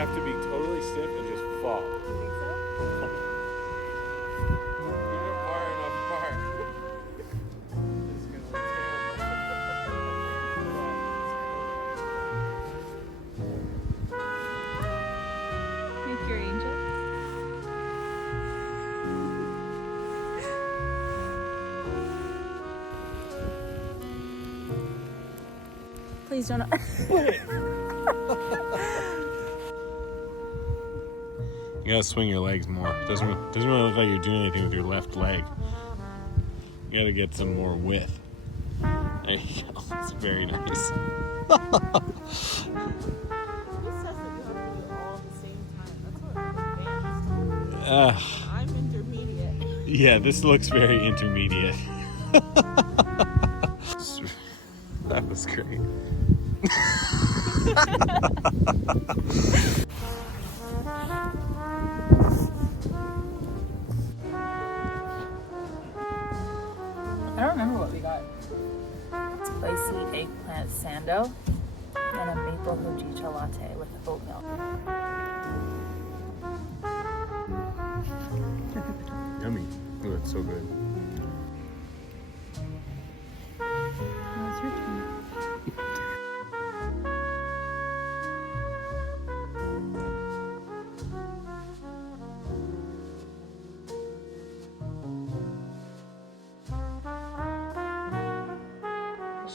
have to be totally stiff and just fall. You think so? You're far enough apart. It's gonna look terrible. Make your angel. Please don't. You gotta swing your legs more. Doesn't really look like you're doing anything with your left leg. You gotta get some more width. There you go. It's very nice. Who says that you have to do all at the same time? That's what advanced. I'm intermediate. Yeah, this looks very intermediate. That was great. I don't remember what we got. Spicy eggplant sando and a maple hojicha latte with oat milk. Yummy. Oh, that's so good. Now it's your turn.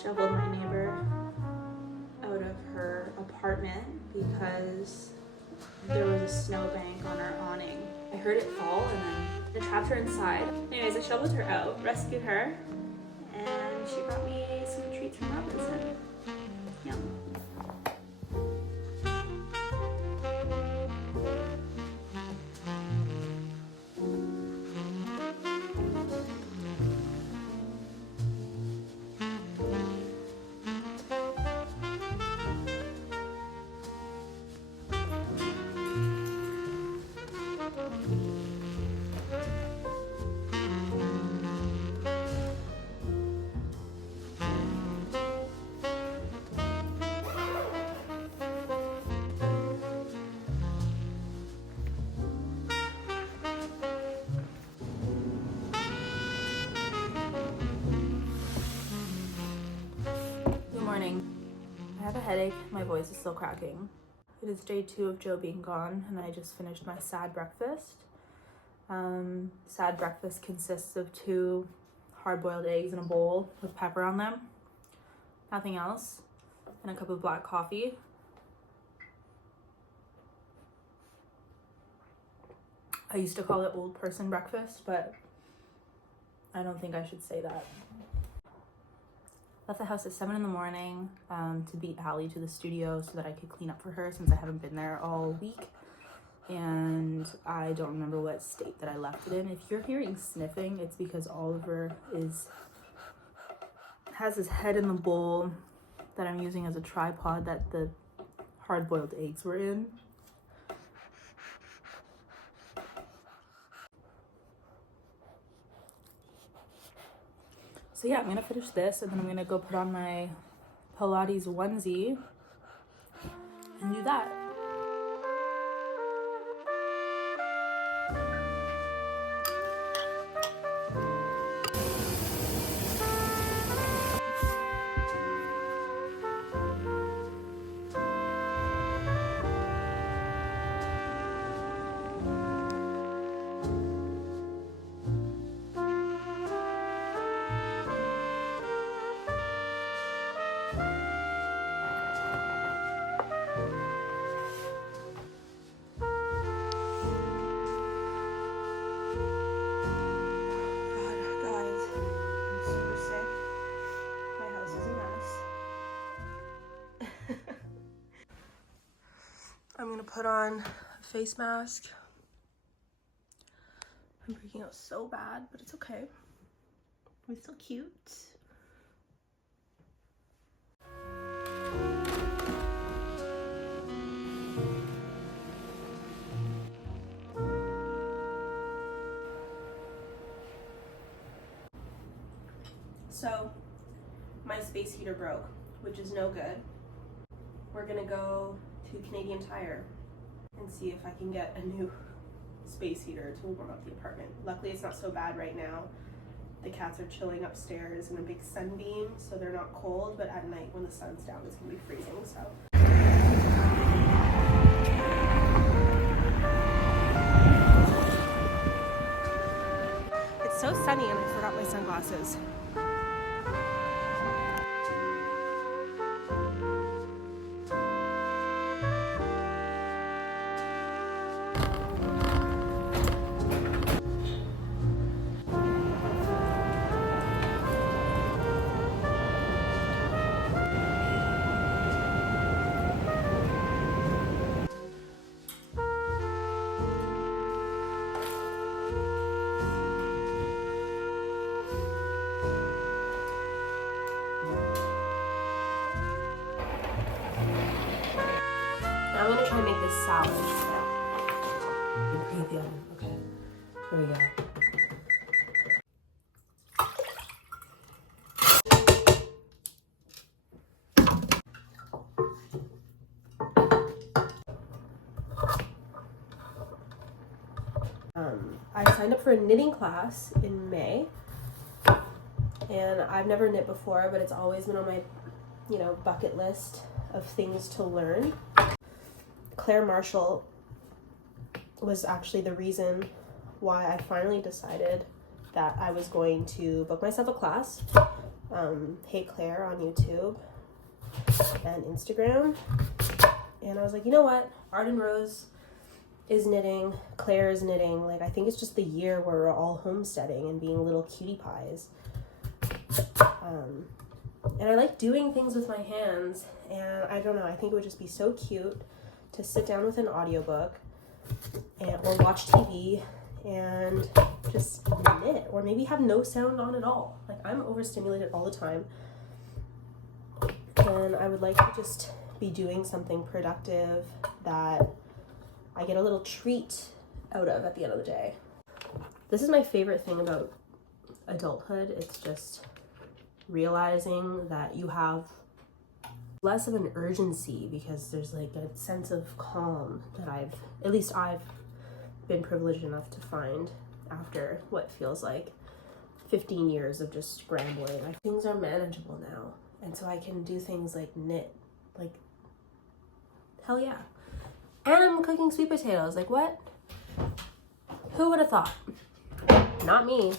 Shoveled my neighbor out of her apartment because there was a snowbank on our awning. I heard it fall and then I trapped her inside. Anyways, I shoveled her out, rescued her, and she brought me some treats from Robinson. Yum. I have a headache, my voice is still cracking. It is day 2 of Joe being gone and I just finished my sad breakfast. Sad breakfast consists of 2 hard-boiled eggs in a bowl with pepper on them, nothing else, and a cup of black coffee. I used to call it old person breakfast, but I don't think I should say that. Left the house at 7 in the morning to beat Allie to the studio so that I could clean up for her since I haven't been there all week. And I don't remember what state that I left it in. If you're hearing sniffing, it's because Oliver has his head in the bowl that I'm using as a tripod that the hard-boiled eggs were in. So yeah, I'm gonna finish this and then I'm gonna go put on my Pilates onesie and do that. I'm gonna put on a face mask. I'm breaking out so bad, but it's okay. We're so cute. So, my space heater broke, which is no good. We're gonna go to Canadian Tire and see if I can get a new space heater to warm up the apartment. Luckily it's not so bad right now. The cats are chilling upstairs in a big sunbeam, so they're not cold, but at night when the sun's down it's gonna be freezing, so. It's so sunny and I forgot my sunglasses. Now I'm gonna try and make this salad. Preheat the oven. Okay. Here we go. I signed up for a knitting class in May, and I've never knit before, but it's always been on my, bucket list of things to learn. Claire Marshall was actually the reason why I finally decided that I was going to book myself a class. Hey Claire on YouTube and Instagram. And I was like, you know what? Arden Rose is knitting, Claire is knitting. Like, I think it's just the year where we're all homesteading and being little cutie pies. And I like doing things with my hands, and I don't know, I think it would just be so cute to sit down with an audiobook or watch TV and just knit, or maybe have no sound on at all. Like, I'm overstimulated all the time, and I would like to just be doing something productive that I get a little treat out of at the end of the day. This is my favorite thing about adulthood. It's just realizing that you have less of an urgency, because there's like a sense of calm that I've been privileged enough to find after what feels like 15 years of just scrambling. Like, things are manageable now, and so I can do things like knit. Like, hell yeah. And I'm cooking sweet potatoes. Like, what? Who would have thought? Not me.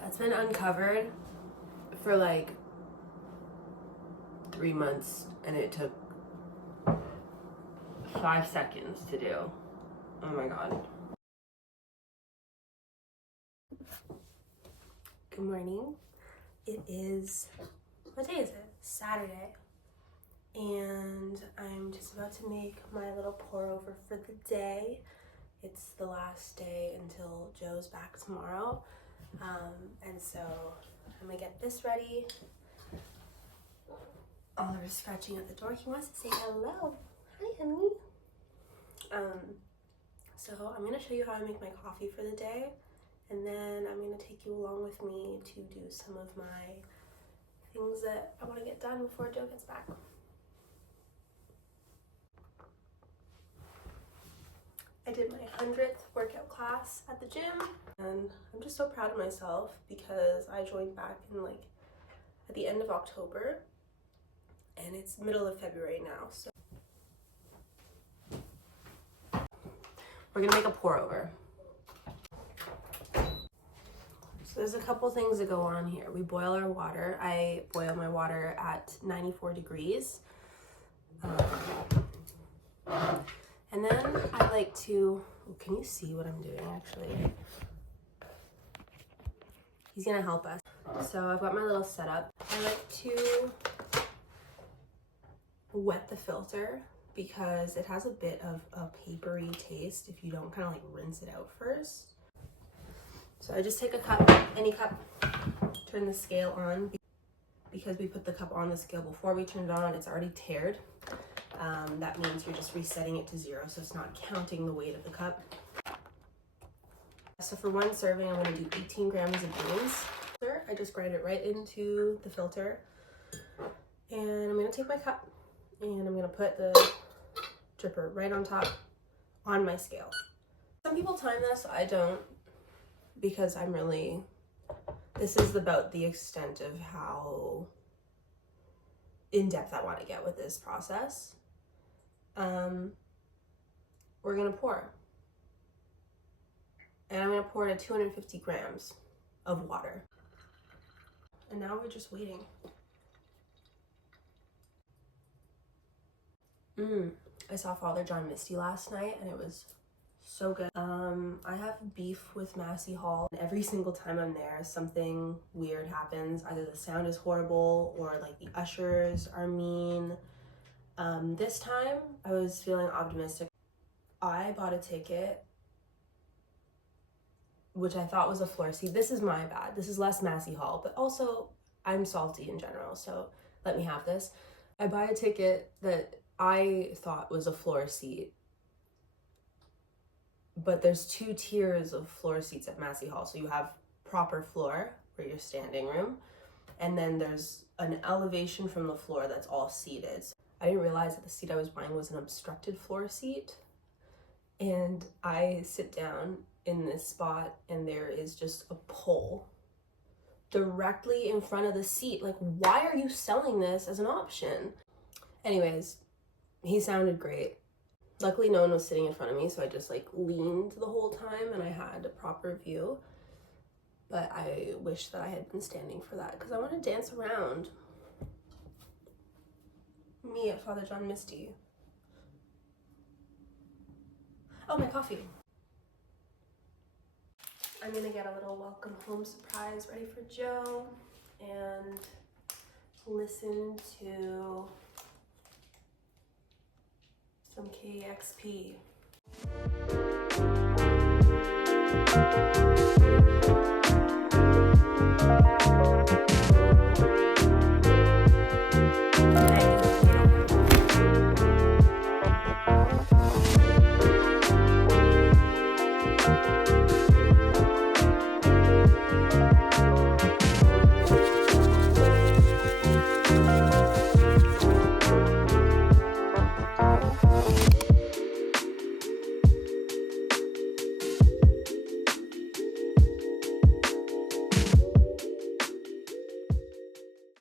That's been uncovered for like 3 months, and it took 5 seconds to do. Oh my god. Good morning. It is, what day is it? Saturday. And I'm just about to make my little pour over for the day. It's the last day until Joe's back tomorrow. And so I'm gonna get this ready. Oliver's scratching at the door. He wants to say hello. Hi, honey. So I'm gonna show you how I make my coffee for the day, And then I'm gonna take you along with me to do some of my things that I want to get done before Joe gets back. I did my 100th workout class at the gym, and I'm just so proud of myself because I joined back in like at the end of October, and it's middle of February now, so we're gonna make a pour over. So there's a couple things that go on here. We boil our water. I boil my water at 94 degrees. And then I like to, can you see what I'm doing actually? He's gonna help us. So I've got my little setup. I like to wet the filter because it has a bit of a papery taste if you don't kind of like rinse it out first. So I just take a cup, any cup, turn the scale on. Because we put the cup on the scale before we turn it on, it's already tared. That means you're just resetting it to 0, so it's not counting the weight of the cup. So for one serving, I'm gonna do 18 grams of beans. I just grind it right into the filter. And I'm gonna take my cup and I'm gonna put the dripper right on top on my scale. Some people time this, I don't, because I'm really, this is about the extent of how in-depth I want to get with this process. We're gonna pour. And I'm gonna pour in 250 grams of water. And now we're just waiting. I saw Father John Misty last night and it was so good. I have beef with Massey Hall. Every single time I'm there, something weird happens. Either the sound is horrible or like the ushers are mean. This time I was feeling optimistic. I bought a ticket, which I thought was a floor seat. This is my bad. This is less Massey Hall, but also I'm salty in general, so let me have this. I buy a ticket that I thought was a floor seat, but there's 2 tiers of floor seats at Massey Hall. So you have proper floor, where your standing room, and then there's an elevation from the floor that's all seated. I didn't realize that the seat I was buying was an obstructed floor seat, and I sit down in this spot and there is just a pole directly in front of the seat. Like, why are you selling this as an option? Anyways, he sounded great. Luckily no one was sitting in front of me, so I just like leaned the whole time and I had a proper view. But I wish that I had been standing for that because I want to dance around. Me at Father John Misty. Oh, my coffee. I'm gonna get a little welcome home surprise ready for Joe and listen to some KXP.